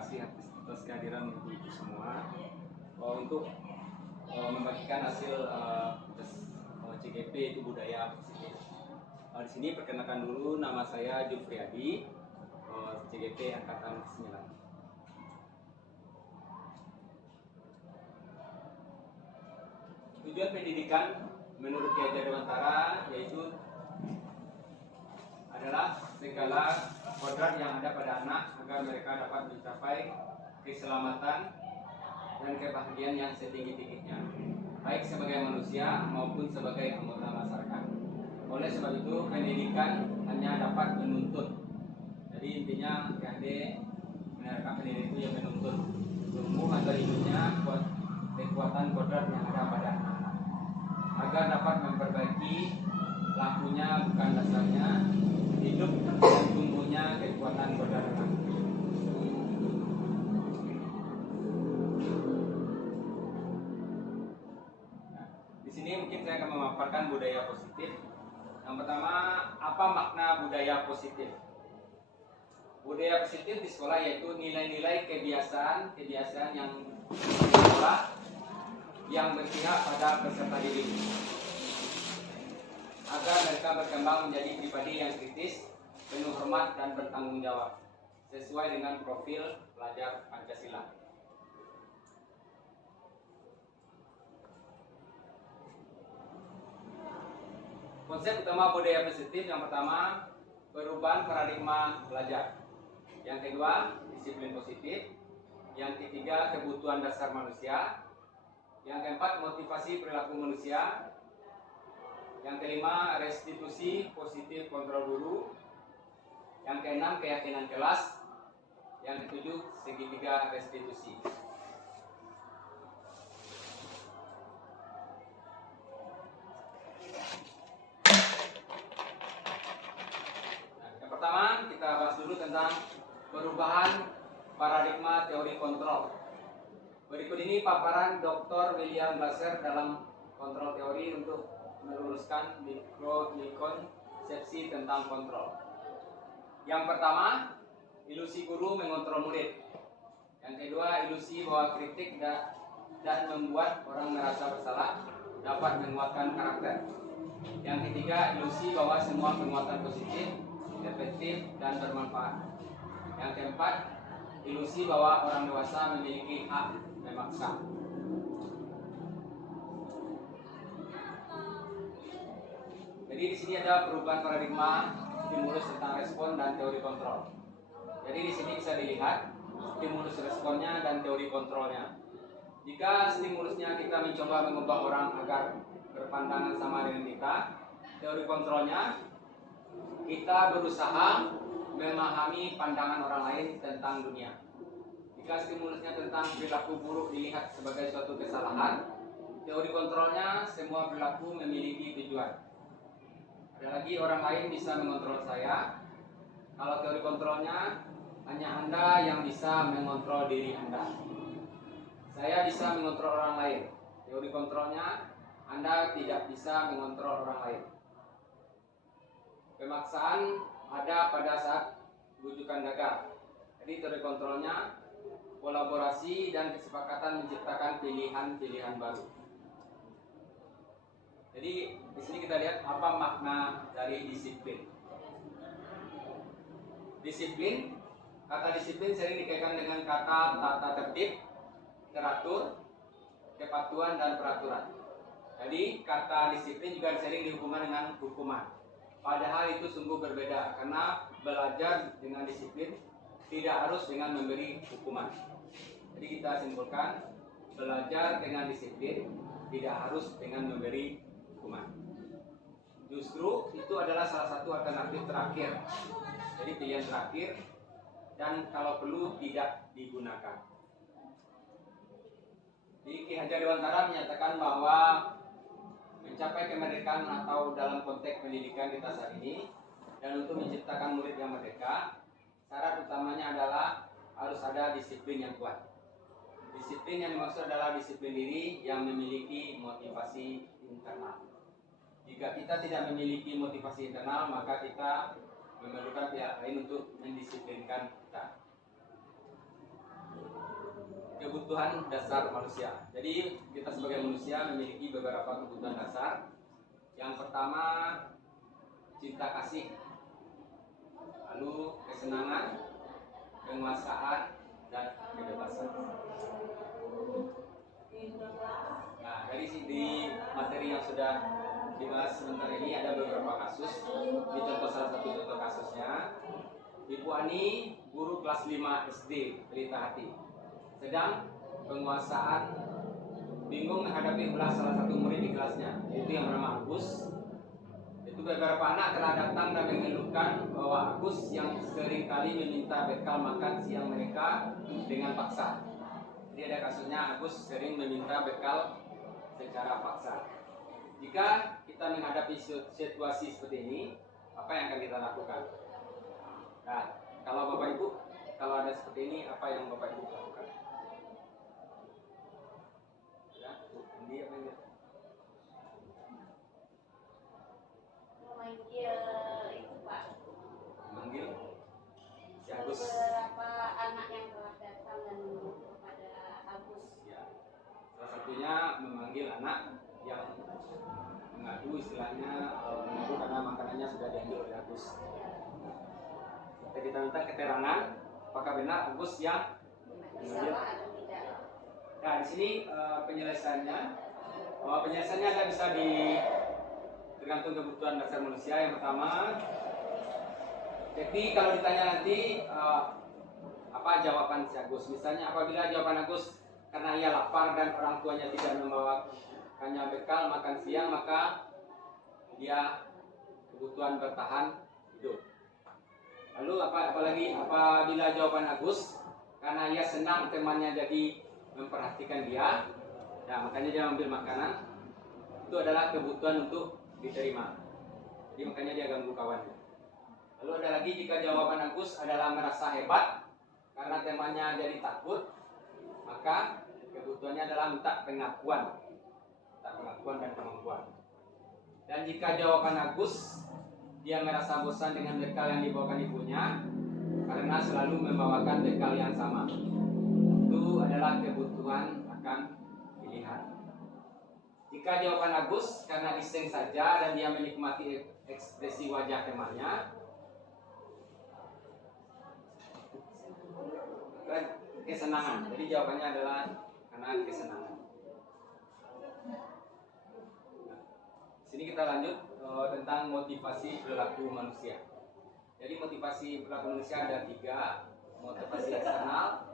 kasih atas kehadiran ibu-ibu semua untuk membagikan hasil tes CGP itu budaya positif. Di sini perkenalkan dulu, nama saya Jufriyadi, CGP angkatan 9. Tujuan pendidikan menurut Ki Hajar Dewantara yaitu adalah segala kodrat yang ada pada anak agar mereka dapat mencapai keselamatan dan kebahagiaan yang setinggi-tingginya, baik sebagai manusia maupun sebagai anggota masyarakat. Oleh sebab itu, pendidikan hanya dapat menuntut. Jadi intinya KHD menerapkan pendidikan itu yang menuntut tumbuh atau hidupnya kekuatan kodrat yang ada pada anak-anak agar dapat memperbaiki lakunya bukan dasarnya hidup dan tumbuhnya kekuatan kodrat anak. Di sini mungkin saya akan memaparkan budaya positif. Yang pertama, apa makna budaya positif? Budaya positif di sekolah yaitu nilai-nilai kebiasaan yang di sekolah yang berpihak pada peserta didik agar mereka berkembang menjadi pribadi yang kritis, penuh hormat dan bertanggung jawab sesuai dengan profil pelajar Pancasila. Konsep utama budaya positif yang pertama, perubahan paradigma belajar. Yang kedua, disiplin positif. Yang ketiga, kebutuhan dasar manusia. Yang keempat, motivasi perilaku manusia. Yang kelima, restitusi positif kontrol guru. Yang keenam, keyakinan kelas. Yang ketujuh, segitiga restitusi. Pertama, kita bahas dulu tentang perubahan paradigma teori kontrol. Berikut ini paparan Dr. William Glasser dalam kontrol teori untuk meluluskan mikrokonsepsi tentang kontrol. Yang pertama, ilusi guru mengontrol murid. Yang kedua, ilusi bahwa kritik dan membuat orang merasa bersalah dapat menguatkan karakter. Yang ketiga, ilusi bahwa semua penguatan positif efektif dan bermanfaat. Yang keempat, ilusi bahwa orang dewasa memiliki hak memaksa. Jadi di sini ada perubahan paradigma stimulus tentang respon dan teori kontrol. Jadi di sini bisa dilihat stimulus responnya dan teori kontrolnya. Jika stimulusnya kita mencoba mengubah orang agar berpandangan sama dengan kita, teori kontrolnya kita berusaha memahami pandangan orang lain tentang dunia. Jika stimulusnya tentang perilaku buruk dilihat sebagai suatu kesalahan, teori kontrolnya semua perilaku memiliki tujuan. Ada lagi orang lain bisa mengontrol saya. Kalau teori kontrolnya hanya Anda yang bisa mengontrol diri Anda. Saya bisa mengontrol orang lain. Teori kontrolnya Anda tidak bisa mengontrol orang lain. Pemaksaan ada pada saat rujukan gagal. Jadi teori kontrolnya kolaborasi dan kesepakatan menciptakan pilihan-pilihan baru. Jadi di sini kita lihat apa makna dari disiplin. Disiplin, kata disiplin sering dikaitkan dengan kata tata tertib, teratur, kepatuhan dan peraturan. Jadi kata disiplin juga sering dihubungkan dengan hukuman. Padahal itu sungguh berbeda karena belajar dengan disiplin tidak harus dengan memberi hukuman. Jadi kita simpulkan belajar dengan disiplin tidak harus dengan memberi hukuman. Justru itu adalah salah satu alternatif terakhir. Jadi pilihan terakhir dan kalau perlu tidak digunakan. Di Ki Hajar Dewantara menyatakan bahwa mencapai kemerdekaan atau dalam konteks pendidikan kita saat ini dan untuk menciptakan murid yang merdeka, syarat utamanya adalah harus ada disiplin yang kuat. Disiplin yang dimaksud adalah disiplin diri yang memiliki motivasi internal. Jika kita tidak memiliki motivasi internal, maka kita memerlukan pihak lain untuk mendisiplinkan kita. kebutuhan dasar manusia. Jadi kita sebagai manusia memiliki beberapa kebutuhan dasar. Yang pertama cinta kasih, lalu kesenangan, penguasaan, dan kebebasan. Nah, dari sini materi yang sudah dibahas sebentar ini ada beberapa kasus. Ini contoh salah satu contoh kasusnya. Ibu Ani, guru kelas 5 SD, Pelita Hati. Sedang penguasaan bingung menghadapi ulah salah satu murid di kelasnya, yaitu yang bernama Agus. Itu beberapa anak telah datang dan mengeluhkan bahwa Agus yang sering kali meminta bekal makan siang mereka dengan paksa. Jadi ada kasusnya Agus sering meminta bekal secara paksa. Jika kita menghadapi situasi seperti ini, apa yang akan kita lakukan? Nah, kalau Bapak Ibu, kalau ada seperti ini, apa yang Bapak Ibu lakukan? Ya, ini apa ini? Memanggil itu Pak. Memanggil si Agus. Beberapa anak yang telah datang dan kepada Agus. Ya, salah satunya memanggil anak yang mengadu, istilahnya mengadu karena makanannya sudah diambil oleh Agus. Kita minta keterangan apakah benar Agus yang mengambil. Salah atau tidak? Nah, di sini penyelesaiannya ada bisa tergantung kebutuhan dasar manusia. Yang pertama, jadi kalau ditanya nanti apa jawaban si Agus, misalnya apabila jawaban Agus karena ia lapar dan orang tuanya tidak membawakannya bekal makan siang, maka dia kebutuhan bertahan hidup. Lalu apalagi apabila jawaban Agus karena ia senang temannya jadi memperhatikan dia, nah makanya dia ambil makanan, itu adalah kebutuhan untuk diterima. Jadi makanya dia ganggu kawannya. Lalu ada lagi jika jawaban Agus adalah merasa hebat karena temannya jadi takut, maka kebutuhannya adalah minta pengakuan dan kemampuan. Dan jika jawaban Agus dia merasa bosan dengan bekal yang dibawakan ibunya karena selalu membawakan bekal yang sama, itu adalah kebutuhan akan pilihan. Jika jawaban Agus karena iseng saja dan dia menikmati ekspresi wajah temannya, kesenangan. Jadi jawabannya adalah karena kesenangan. Nah, sini kita lanjut tentang motivasi perilaku manusia. Jadi motivasi perilaku manusia ada 3, motivasi eksternal,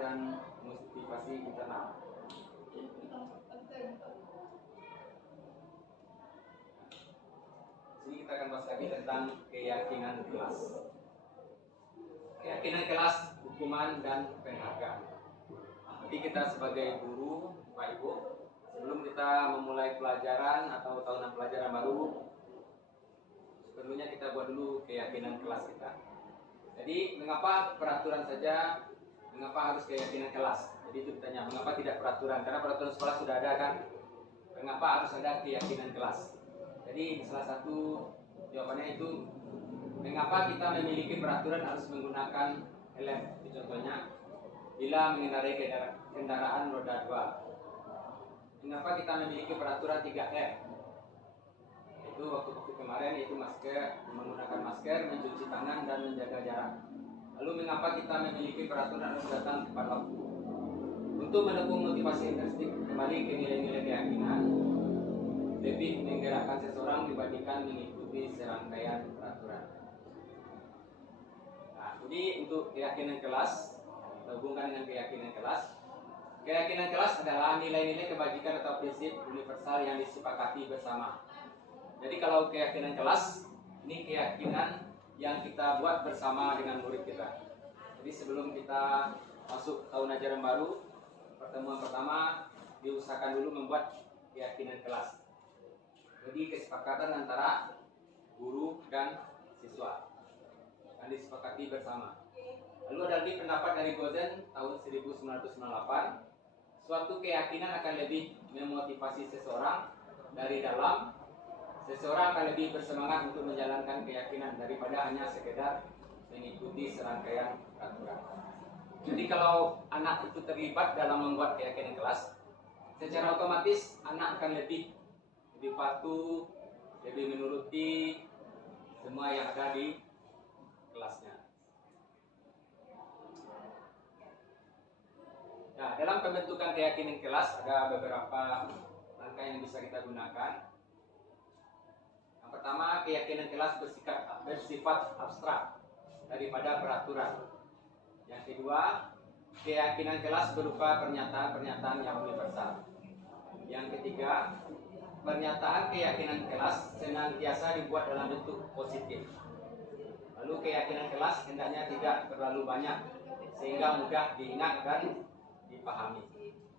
dan motivasi internal. Sini kita akan bahas lagi tentang keyakinan kelas. Keyakinan kelas, hukuman, dan penghargaan. Nanti kita sebagai guru, Pak Ibu, sebelum kita memulai pelajaran atau tahunan pelajaran baru, perlunya kita buat dulu keyakinan kelas kita. Jadi mengapa peraturan saja, mengapa harus keyakinan kelas? Jadi itu ditanya, mengapa tidak peraturan? Karena peraturan sekolah sudah ada kan? Mengapa harus ada keyakinan kelas? Jadi salah satu jawabannya itu, mengapa kita memiliki peraturan harus menggunakan helm? Contohnya, bila mengendarai kendaraan roda 2. Mengapa kita memiliki peraturan 3M? Itu waktu kemarin, yaitu masker, menggunakan masker, mencuci tangan, dan menjaga jarak. Lalu mengapa kita memiliki peraturan harus datang tepat waktu? Untuk mendukung motivasi intrinsik kembali ke nilai-nilai keyakinan, lebih menggerakkan seseorang dibandingkan mengikuti serangkaian peraturan. Nah, jadi untuk keyakinan kelas, hubungkan dengan keyakinan kelas. Keyakinan kelas adalah nilai-nilai kebajikan atau prinsip universal yang disepakati bersama. Jadi kalau keyakinan kelas, ini keyakinan yang kita buat bersama dengan murid kita. Jadi sebelum kita masuk tahun ajaran baru, pertemuan pertama diusahakan dulu membuat keyakinan kelas. Jadi kesepakatan antara guru dan siswa yang disepakati bersama. Lalu ada lagi pendapat dari Gozen tahun 1998, suatu keyakinan akan lebih memotivasi seseorang dari dalam. Seseorang akan lebih bersemangat untuk menjalankan keyakinan daripada hanya sekedar mengikuti serangkaian peraturan. Jadi kalau anak itu terlibat dalam membuat keyakinan kelas, secara otomatis anak akan lebih patuh, lebih menuruti semua yang ada di kelasnya. Nah, dalam pembentukan keyakinan kelas ada beberapa langkah yang bisa kita gunakan. Yang pertama, keyakinan kelas bersifat abstrak daripada peraturan. Yang kedua, keyakinan kelas berupa pernyataan-pernyataan yang universal. Yang ketiga, pernyataan keyakinan kelas senantiasa dibuat dalam bentuk positif. Lalu keyakinan kelas hendaknya tidak terlalu banyak sehingga mudah diingat dan dipahami.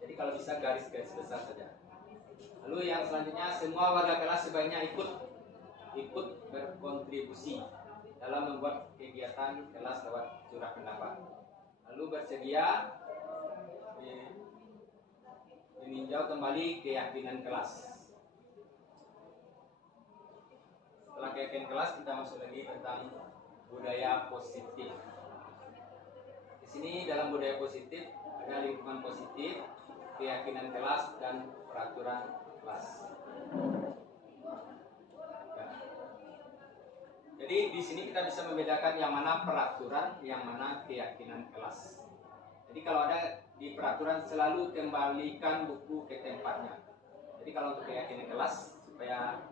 Jadi kalau bisa garis-garis besar saja. Lalu yang selanjutnya, semua warga kelas sebaiknya ikut berkontribusi dalam membuat kegiatan kelas lewat curah pendapat. Lalu bersedia meninjau kembali keyakinan kelas. Setelah keyakinan kelas, kita masuk lagi tentang budaya positif. Di sini dalam budaya positif ada lingkungan positif, keyakinan kelas, dan peraturan kelas. Jadi di sini kita bisa membedakan yang mana peraturan, yang mana keyakinan kelas. Jadi kalau ada di peraturan selalu kembalikan buku ke tempatnya. Jadi kalau untuk keyakinan kelas supaya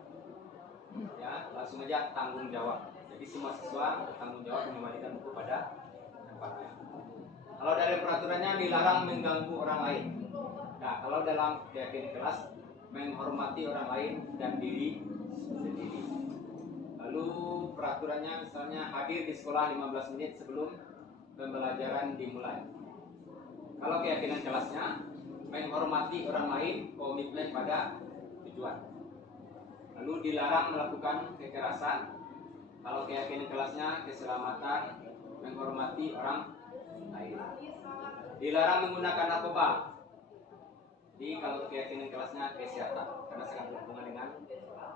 ya langsung aja tanggung jawab. Jadi semua siswa bertanggung jawab mengembalikan buku pada tempatnya. Kalau dari peraturannya dilarang mengganggu orang lain. Nah, kalau dalam keyakinan kelas menghormati orang lain dan diri sendiri. Lalu peraturannya misalnya hadir di sekolah 15 menit sebelum pembelajaran dimulai. Kalau keyakinan kelasnya menghormati orang lain, komitmen pada tujuan. Lalu dilarang melakukan kekerasan. Kalau keyakinan kelasnya keselamatan, menghormati orang lain. Dilarang menggunakan narkoba. Jadi kalau keyakinan kelasnya kesehatan, karena sangat berhubungan dengan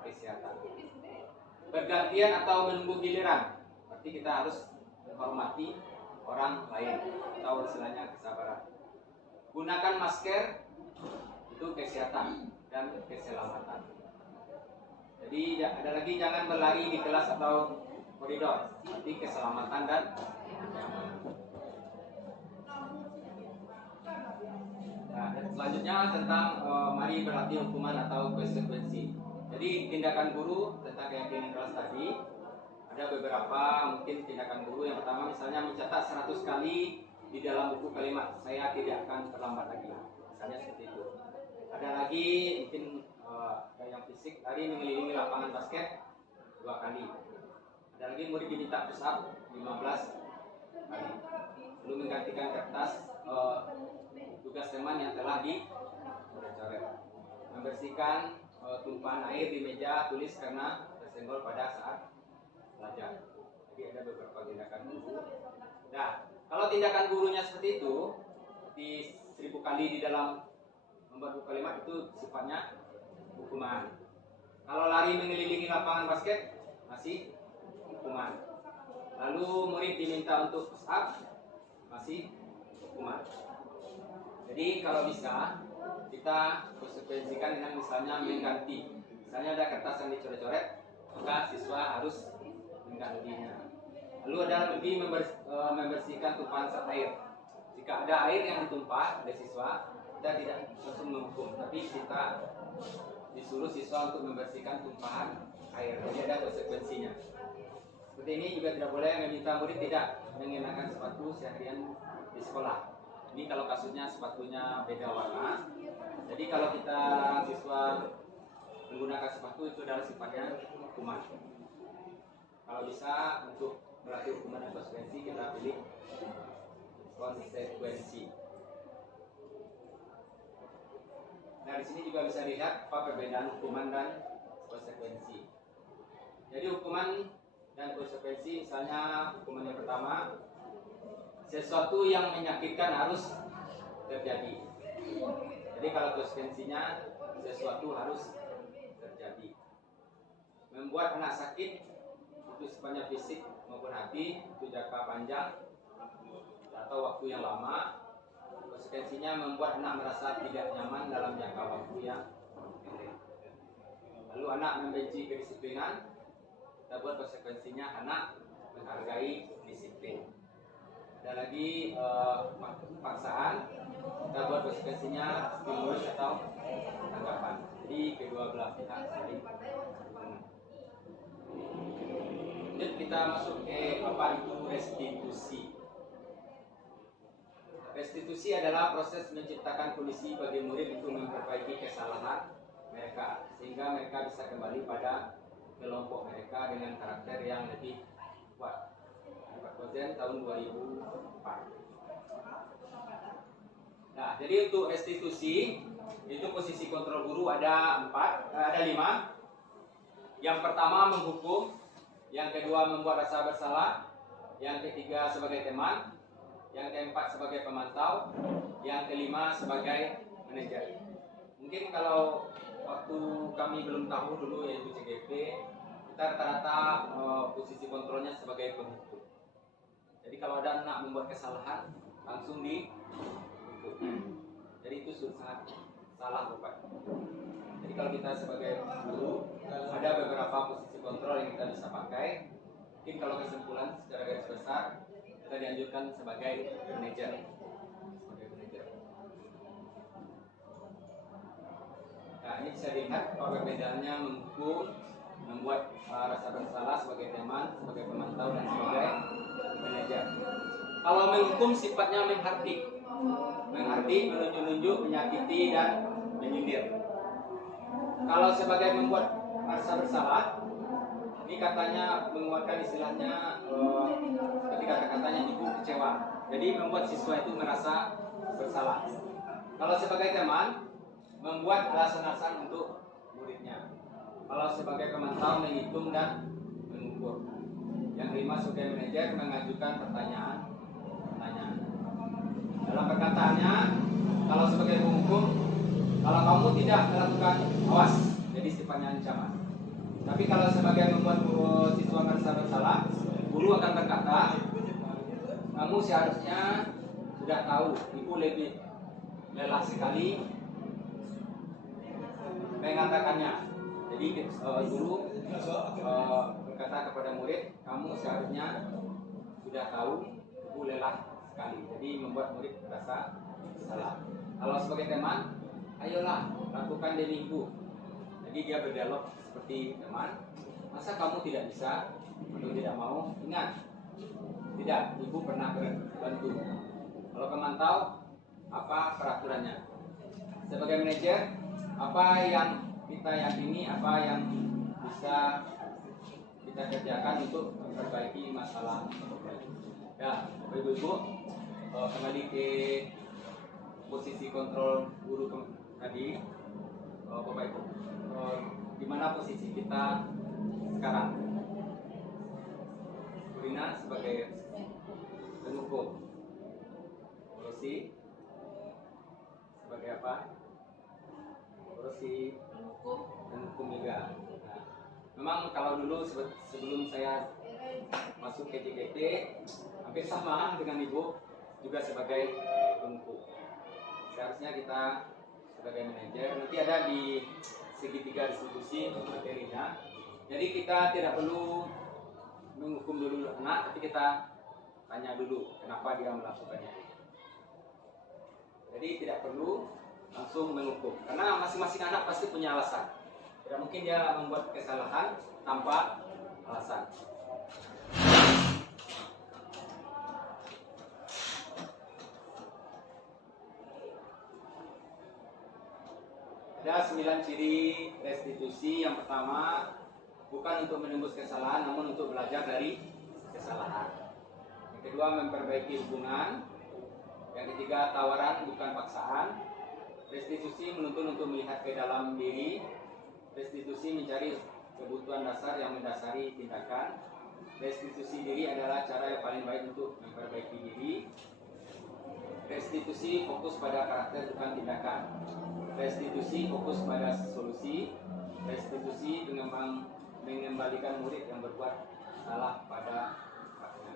kesehatan. Bergantian atau menunggu giliran, berarti kita harus menghormati orang lain atau istilahnya kesabaran. Gunakan masker, itu kesehatan dan keselamatan. Jadi ada lagi jangan berlari di kelas atau koridor, berarti keselamatan dan kenyamanan. Nah, dan selanjutnya tentang mari berlatih hukuman atau konsekuensi. Jadi tindakan guru tentang keyakinan kelas tadi ada beberapa mungkin tindakan guru. Yang pertama misalnya mencatat 100 kali di dalam buku kalimat saya tidak akan terlambat lagi, misalnya seperti itu. Ada lagi mungkin yang fisik tadi mengelilingi lapangan basket 2 kali. Ada lagi murid diminta push up 15 kali. Lalu menggantikan kertas tugas teman yang telah dicoret. Membersihkan tumpahan air di meja tulis karena tersenggol pada saat belajar. Jadi ada beberapa tindakan guru. Nah, kalau tindakan gurunya seperti itu, di 1000 kali di dalam membuat buku kalimat itu sifatnya hukuman. Kalau lari mengelilingi lapangan basket masih hukuman. Lalu murid diminta untuk push up masih hukuman. Jadi kalau bisa kita konsekuensikan dengan misalnya mengganti. Misalnya ada kertas yang dicoret-coret, maka siswa harus menggantinya. Lalu ada lebih membersihkan tumpahan cat air. Jika ada air yang ditumpah oleh siswa, kita tidak langsung menghukum, tapi kita disuruh siswa untuk membersihkan tumpahan air. Jadi ada konsekuensinya. Seperti ini juga tidak boleh meminta murid tidak mengenakan sepatu seharian di sekolah. Ini kalau kasusnya sepatunya beda warna. Jadi kalau kita siswa menggunakan sepatu itu adalah sifatnya hukuman. Kalau bisa untuk berarti hukuman dan konsekuensi kita pilih konsekuensi. Nah di sini juga bisa lihat apa perbedaan hukuman dan konsekuensi. Jadi hukuman dan konsekuensi, misalnya hukuman yang pertama, sesuatu yang menyakitkan harus terjadi. Jadi kalau konsekuensinya sesuatu harus terjadi. Membuat anak sakit itu sifatnya fisik maupun hati, itu jangka panjang. atau waktu yang lama. Konsekuensinya membuat anak merasa tidak nyaman dalam jangka waktu yang pendek. Lalu anak membenci kedisiplinan, kita buat konsekuensinya anak menghargai disiplin. Ada lagi paksaan, kita buat konsekuensinya stimulus atau tanggapan. Jadi kedua belah pihak saling berhubungan. Lanjut kita masuk ke apa itu restitusi. Restitusi adalah proses menciptakan kondisi bagi murid untuk memperbaiki kesalahan mereka sehingga mereka bisa kembali pada kelompok mereka dengan karakter yang lebih kuat. Pak tahun 2004. Nah, jadi untuk restitusi itu posisi kontrol guru ada 5. Yang pertama menghukum, yang kedua membuat rasa bersalah, yang ketiga sebagai teman, yang keempat sebagai pemantau, yang kelima sebagai manajer. Mungkin kalau waktu kami belum tahu dulu yaitu CGP, kita rata-rata posisi kontrolnya sebagai penghukum. Jadi kalau ada anak membuat kesalahan langsung dihukum. Jadi itu sangat salah Bapak. Jadi kalau kita sebagai guru ada beberapa posisi kontrol yang kita bisa pakai. Mungkin kalau kesimpulan secara garis besar kita dianjurkan sebagai manajer. Nah ini bisa dilihat perbedaannya menghukum, membuat rasa bersalah sebagai teman, sebagai pemantau dan sebagai manajer. Kalau menghukum sifatnya menghardik, menunjuk-nunjuk, menyakiti dan menyindir. Kalau sebagai membuat rasa bersalah, ini katanya menguatkan istilahnya ketika katanya ibu kecewa. Jadi membuat siswa itu merasa bersalah. Kalau sebagai teman, membuat alasan-alasan untuk muridnya. Kalau sebagai pemantau menghitung dan mengukur. Yang kelima sebagai manajer mengajukan pertanyaan. Dalam perkataannya, kalau sebagai penghukum, kalau kamu tidak melakukan awas, jadi sifatnya ancaman. Tapi kalau sebagai membuat siswa merasa bersalah, guru akan berkata, kamu seharusnya sudah tahu, ibu lebih lelah sekali mengatakannya. Jadi guru berkata kepada murid, kamu seharusnya sudah tahu, ibu lelah sekali. Jadi membuat murid merasa salah. Kalau sebagai teman, ayolah lakukan demi ibu. Jadi dia berdialog seperti teman. Masa kamu tidak bisa atau tidak mau? Ingat, tidak, ibu pernah bantu. Kalau pemantau, apa peraturannya? Sebagai manajer, apa yang kita yakini, apa yang bisa kita kerjakan untuk memperbaiki masalah. Ya, ibu-ibu, kembali ke posisi kontrol guru tadi. Bapak Ibu, di mana posisi kita sekarang? Rina sebagai penghukum, Rosi sebagai apa? Rosi penghukum juga. Nah, memang kalau dulu sebelum saya masuk ke JGT hampir sama dengan Ibu juga sebagai penghukum. Seharusnya kita sebagai manajer nanti ada di segitiga distribusi materinya. Jadi kita tidak perlu menghukum dulu anak, tapi kita tanya dulu kenapa dia melakukannya. Jadi tidak perlu langsung menghukum, karena masing-masing anak pasti punya alasan. Tidak mungkin dia membuat kesalahan tanpa alasan. Ada 9 ciri restitusi. Yang pertama, bukan untuk menembus kesalahan, namun untuk belajar dari kesalahan. Yang kedua, memperbaiki hubungan. Yang ketiga, tawaran bukan paksaan. Restitusi menuntun untuk melihat ke dalam diri. Restitusi mencari kebutuhan dasar yang mendasari tindakan. Restitusi diri adalah cara yang paling baik untuk memperbaiki diri. Restitusi fokus pada karakter bukan tindakan. Restitusi fokus pada solusi. Restitusi mengembalikan murid yang berbuat salah pada haknya.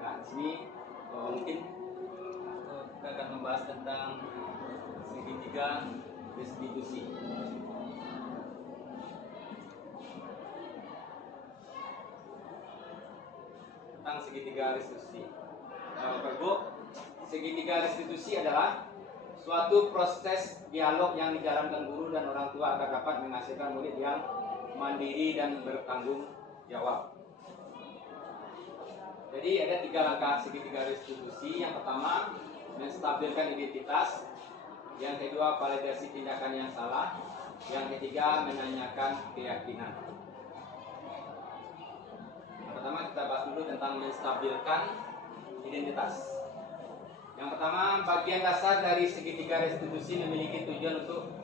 Nah, di sini mungkin membahas tentang segitiga restitusi. Tentang segitiga restitusi. Bapak Ibu, segitiga restitusi adalah suatu proses dialog yang dijalankan guru dan orang tua agar dapat menghasilkan murid yang mandiri dan bertanggung jawab. Jadi ada 3 langkah segitiga restitusi. Yang pertama, menstabilkan identitas. Yang kedua, validasi tindakan yang salah. Yang ketiga, menanyakan keyakinan. Yang pertama kita bahas dulu tentang menstabilkan identitas. Yang pertama, bagian dasar dari segitiga restitusi memiliki tujuan untuk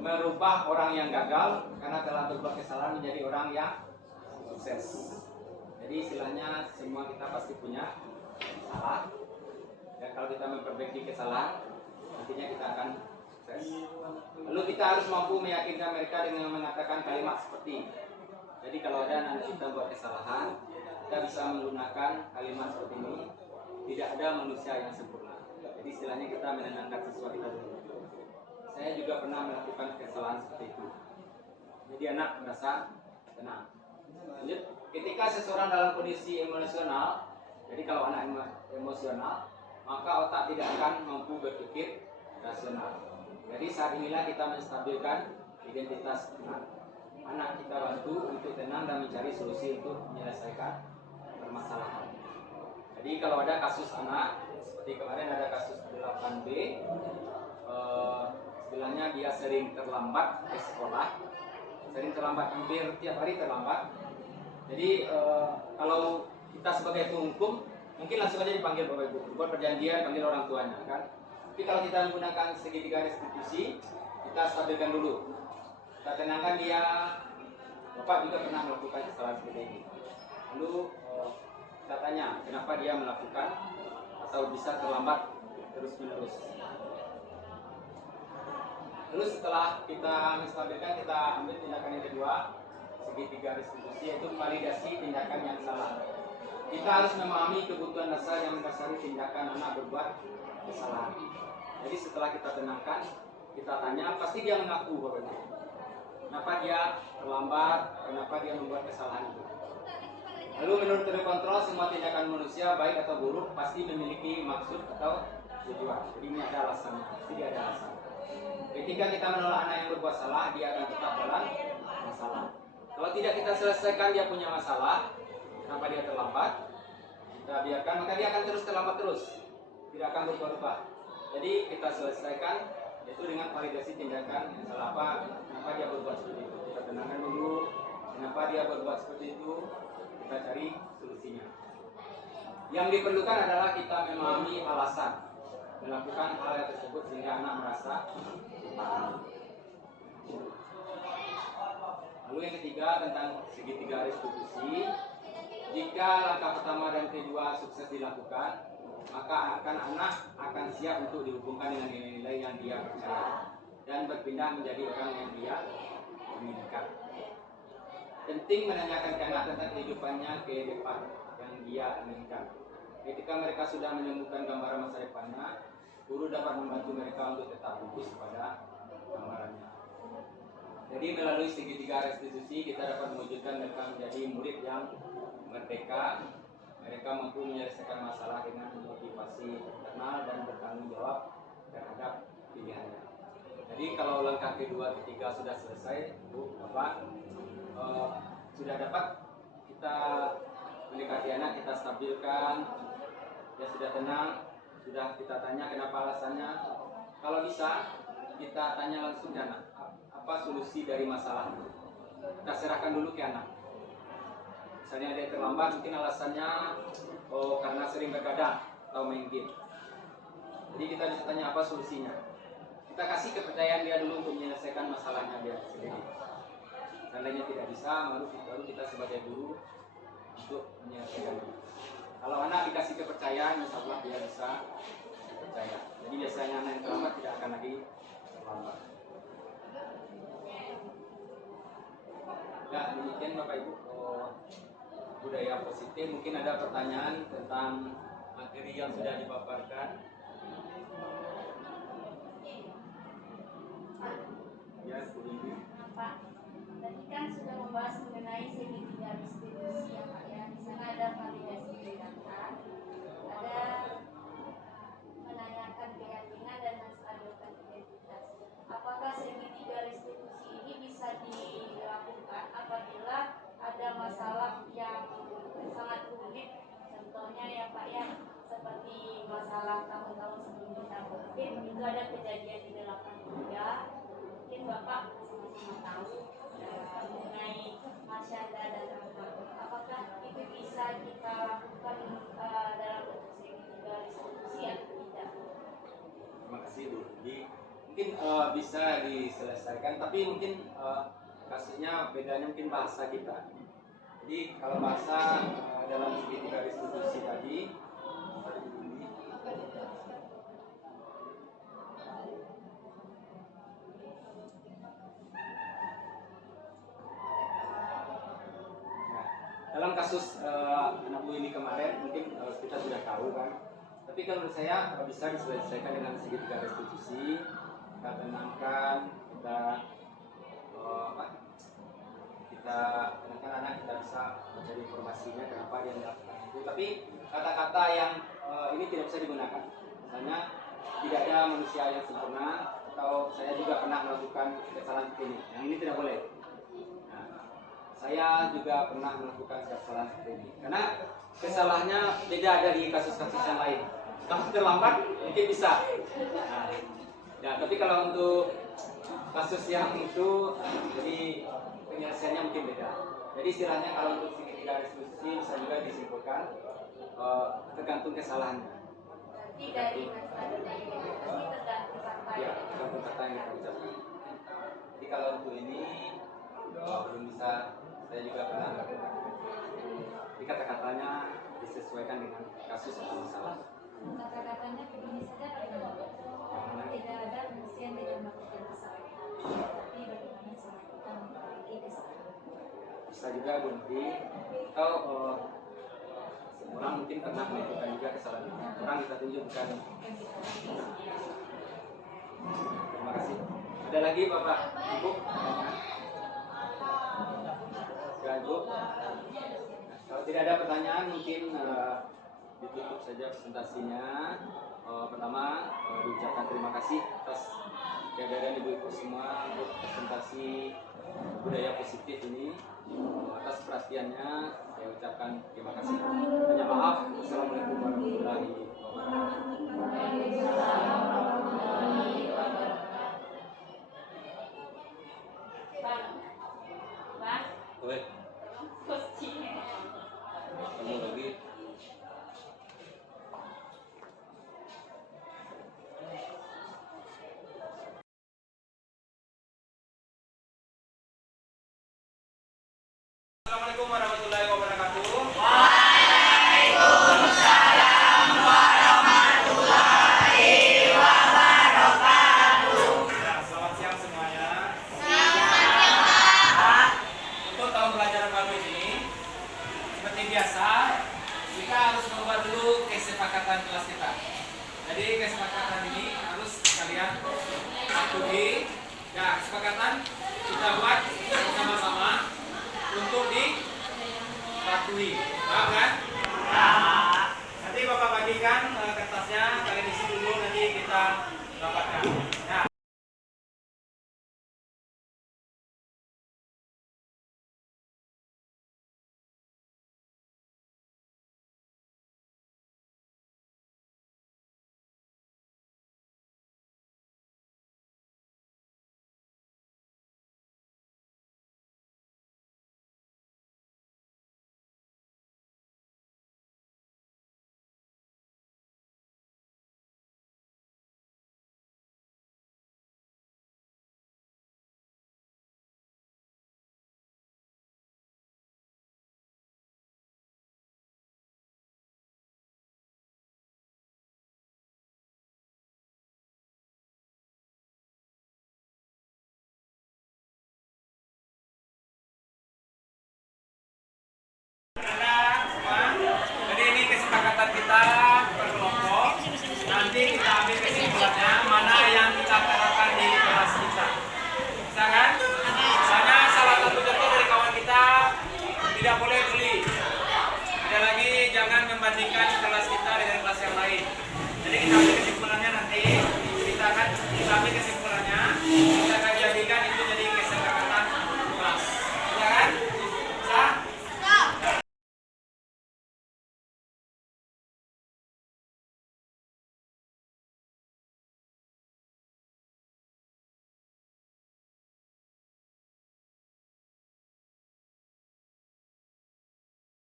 merubah orang yang gagal karena telah berbuat kesalahan menjadi orang yang sukses. Jadi istilahnya semua kita pasti punya salah. Dan kalau kita memperbaiki kesalahan, nantinya kita akan sukses. Lalu kita harus mampu meyakinkan mereka dengan mengatakan kalimat seperti, jadi kalau ada anak kita buat kesalahan, kita bisa menggunakan kalimat seperti ini. Tidak ada manusia yang sempurna. Jadi istilahnya kita menenangkan siswa kita dulu. Saya juga pernah melakukan kesalahan seperti itu. Jadi anak merasa tenang. Lanjut, ketika seseorang dalam kondisi emosional, jadi kalau anak emosional, maka otak tidak akan mampu berpikir rasional. Jadi saat inilah kita menstabilkan identitas anak. Anak kita bantu untuk tenang dan mencari solusi untuk menyelesaikan permasalahan. Jadi kalau ada kasus anak, seperti kemarin ada kasus 8B, istilahnya dia sering terlambat ke sekolah, sering terlambat, hampir tiap hari terlambat. Jadi kalau kita sebagai penghukum, mungkin langsung aja dipanggil Bapak Ibu, buat perjanjian, panggil orang tuanya kan. Tapi kalau kita menggunakan segitiga restitusi, kita stabilkan dulu. Kita tenangkan dia, Bapak juga pernah melakukan kesalahan seperti ini. Lalu kita tanya, kenapa dia melakukan atau bisa terlambat terus-menerus. Lalu setelah kita menstabilkan, kita ambil tindakan yang kedua, segitiga restitusi, yaitu validasi tindakan yang salah. Kita harus memahami kebutuhan dasar yang mendasari tindakan anak berbuat kesalahan. Jadi setelah kita tenangkan, kita tanya, pasti dia mengaku Bapak Ibu. Kenapa dia terlambat, kenapa dia membuat kesalahan itu. Lalu menurut teori kontrol, semua tindakan manusia baik atau buruk pasti memiliki maksud atau tujuan. Jadi ini ada alasannya, pasti dia ada alasan. Ketika kita menolak anak yang berbuat salah, dia akan tetap dalam masalah. Kalau tidak kita selesaikan dia punya masalah, kenapa dia terlambat, kita biarkan, maka dia akan terus terlambat terus, tidak akan berubah-ubah. Jadi kita selesaikan, yaitu dengan validasi tindakan yang salah apa, kenapa dia berbuat seperti itu. Kita tenangkan dulu, kenapa dia berbuat seperti itu, kita cari solusinya. Yang diperlukan adalah kita memahami alasan melakukan hal yang tersebut sehingga anak merasa dipahami. Lalu yang ketiga tentang segitiga restitusi. Jika langkah pertama dan kedua sukses dilakukan, maka anak akan siap untuk dihubungkan dengan nilai-nilai yang dia percaya dan berpindah menjadi orang yang dia inginkan. Penting menanyakan anak tentang kehidupannya ke depan yang dia inginkan. Ketika mereka sudah menemukan gambaran masa depannya, guru dapat membantu mereka untuk tetap fokus pada gambarannya. Jadi melalui segitiga restitusi kita dapat mewujudkan mereka menjadi murid yang merdeka. Mereka mampu menyelesaikan masalah dengan motivasi internal dan bertanggung jawab terhadap pilihannya. Jadi kalau langkah kedua, ketiga sudah selesai, Bu, Bapak, sudah dapat kita mendekati anak, kita stabilkan, dia sudah tenang, sudah kita tanya kenapa alasannya. Kalau bisa kita tanya langsung ke anak, apa solusi dari masalah itu. Kita serahkan dulu ke anak. Misalnya dia terlambat, mungkin alasannya karena sering begadang atau main game. Jadi kita bisa tanya apa solusinya. Kita kasih kepercayaan dia dulu untuk menyelesaikan masalahnya dia sendiri. Seandainya tidak bisa, baru kita sebagai guru untuk menyelesaikannya. Kalau anak dikasih kepercayaan, insya Allah dia bisa dipercaya. Jadi biasanya anak yang terlambat tidak akan lagi terlambat. Ya, demikian Bapak Ibu budaya positif. Mungkin ada pertanyaan tentang materi yang sudah dipaparkan. Ya, Bu Indi. Pak, tadi kan sudah membahas mengenai segitiga restitusi ya Pak ya. Di sana ada validasi tindakan, ada menanyakan keyakinan dan menstabilkan identitas. Apakah segitiga restitusi ini bisa dilakukan apabila ada masalah yang sangat rumit, contohnya ya Pak ya, seperti masalah tahun-tahun sebelum kita COVID itu ada kejadian di 83, mungkin Bapak sama-sama tahu mengenai masyada dan rahmat. Apakah itu bisa kita lakukan dalam bentuk segitiga restitusi atau tidak? Terima kasih Bu. Jadi mungkin bisa diselesaikan, tapi mungkin kasusnya bedanya mungkin bahasa kita. Jadi kalau bahasa dalam segitiga restitusi tadi, dalam kasus anak Bu ini kemarin mungkin kita sudah tahu kan. Tapi kalau menurut saya bisa diselesaikan dengan segitiga restitusi. Kita tenangkan, kita tenangkan anak, kita bisa mencari informasinya kenapa dia melakukan itu. Tapi kata-kata yang ini tidak bisa digunakan. Misalnya tidak ada manusia yang sempurna, atau saya juga pernah melakukan kesalahan seperti ini. Yang ini tidak boleh. Saya juga pernah melakukan kesalahan seperti ini. Karena kesalahannya beda dari kasus-kasus yang lain. Kalau terlambat mungkin bisa. Ya, tapi kalau untuk kasus yang itu, jadi penyelesaiannya mungkin beda. Jadi istilahnya kalau untuk segitiga restitusi bisa juga disimpulkan tergantung kesalahannya. Berarti dari masalah ini tergantung kata Ya, tergantung kata yang kita ucapkan. Jadi kalau untuk ini belum bisa. Saya juga pernah melakukan. Jadi kata-katanya disesuaikan dengan kasus atau masalah. Kata-katanya begini saja tidak ada manusia yang tidak melakukan kesalahan, tapi bagaimana cara kita memperbaiki kesalahan. Bisa juga berhenti atau orang mungkin pernah melakukan juga kesalahan. Orang kita tunjukkan. Terima kasih. Ada lagi Bapak Ibu? Ya, Bu. Kalau tidak ada pertanyaan mungkin ditutup saja presentasinya. Pertama diucapkan terima kasih atas kehadiran Ibu-ibu semua untuk presentasi budaya positif ini. Atas perhatiannya saya ucapkan terima kasih. Hanya maaf. Assalamualaikum warahmatullahi wabarakatuh. Oke. Kamu lagi. Assalamualaikum warahmatullahi wabarakatuh. Waalaikumsalam warahmatullahi wabarakatuh. Ya, selamat siang semuanya. Untuk tahun pelajaran baru ini, seperti biasa, kita harus membuat dulu kesepakatan kelas kita. Jadi kesepakatan ini harus kalian patuhi. Ya, kesepakatan kita buat bersama-sama untuk dipatuhi. Paham kan? Nanti Bapak bagikan kertasnya, kalian isi dulu, nanti kita dapatkan. Nah. Jadi ini kesepakatan kita per kelompok. Nanti kita ambil kesimpulannya mana yang kita terapkan di kelas kita. Misalkan Jadi kita